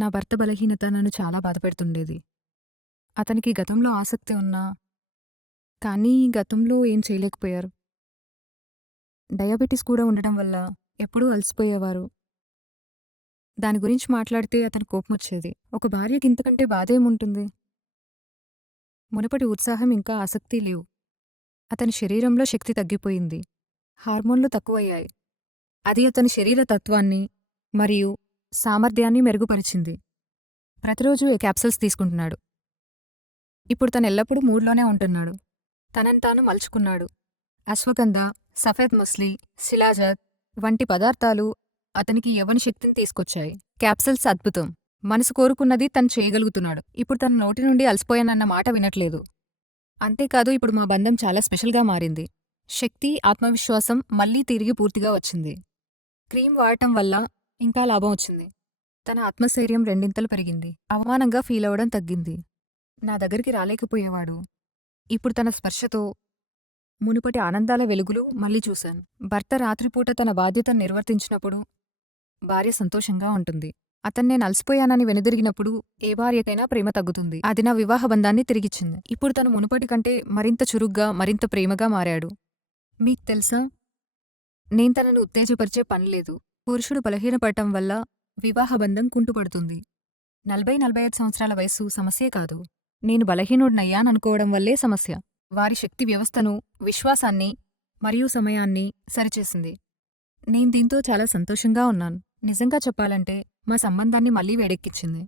నా భర్త బలహీనత నన్ను చాలా బాధపెడుతుండేది. అతనికి గతంలో ఆసక్తి ఉన్నా, కానీ గతంలో ఏం చేయలేకపోయారు. డయాబెటిస్ కూడా ఉండడం వల్ల ఎప్పుడూ అలసిపోయేవారు. దాని గురించి మాట్లాడితే అతనికి కోపమొచ్చేది. ఒక భార్యకి ఇంతకంటే బాధేముంటుంది? మునుపటి ఉత్సాహం ఇంకా ఆసక్తి లేవు. అతని శరీరంలో శక్తి తగ్గిపోయింది. హార్మోన్లు తక్కువయ్యాయి. అది అతని శరీర తత్వాన్ని మరియు సామర్థ్యాన్ని మెరుగుపరిచింది. ప్రతిరోజు ఈ క్యాప్సూల్స్ తీసుకుంటున్నాడు. ఇప్పుడు తనెల్లప్పుడూ మూడ్లోనే ఉంటున్నాడు. తనని తాను మలుచుకున్నాడు. అశ్వగంధ, సఫేద్ ముస్లి, శిలాజత్ వంటి పదార్థాలు అతనికి యవ్వన శక్తిని తీసుకొచ్చాయి. క్యాప్సూల్స్ అద్భుతం. మనసు కోరుకున్నది తను చేయగలుగుతున్నాడు. ఇప్పుడు తన నోటి నుండి అలసిపోయానన్న మాట వినట్లేదు. అంతేకాదు ఇప్పుడు మా బంధం చాలా స్పెషల్గా మారింది. శక్తి, ఆత్మవిశ్వాసం మళ్లీ తిరిగి పూర్తిగా వచ్చింది. క్రీమ్ వాడటం వల్ల ఇంకా లాభం వచ్చింది. తన ఆత్మస్థైర్యం రెండింతలు పెరిగింది. అవమానంగా ఫీలవడం తగ్గింది. నా దగ్గరికి రాలేకపోయేవాడు. ఇప్పుడు తన స్పర్శతో మునుపటి ఆనందాల వెలుగులు మళ్లీ చూశాను. భర్త రాత్రిపూట తన బాధ్యతను నిర్వర్తించినప్పుడు భార్య సంతోషంగా ఉంటుంది. నేను అలసిపోయానని వెనుదిరిగినప్పుడు ఏ భార్యకైనా ప్రేమ తగ్గుతుంది. అది నా వివాహ బంధాన్ని తిరిగిచ్చింది. ఇప్పుడు తను మునుపటి కంటే మరింత చురుగ్గా, మరింత ప్రేమగా మారాడు. మీకు తెలుసా, నేను తనను ఉత్తేజపరిచే పనిలేదు. పురుషుడు బలహీనపడటం వల్ల వివాహ బంధం కుంటుపడుతుంది. 40-45 సంవత్సరాల వయస్సు సమస్యే కాదు. నేను బలహీనుడినయ్యాననుకోవడం వల్లే సమస్య. వారి శక్తి వ్యవస్థను, విశ్వాసాన్ని మరియు సమయాన్ని సరిచేసింది. నేను దీంతో చాలా సంతోషంగా ఉన్నాను. నిజంగా చెప్పాలంటే మా సంబంధాన్ని మళ్లీ వేడెక్కించింది.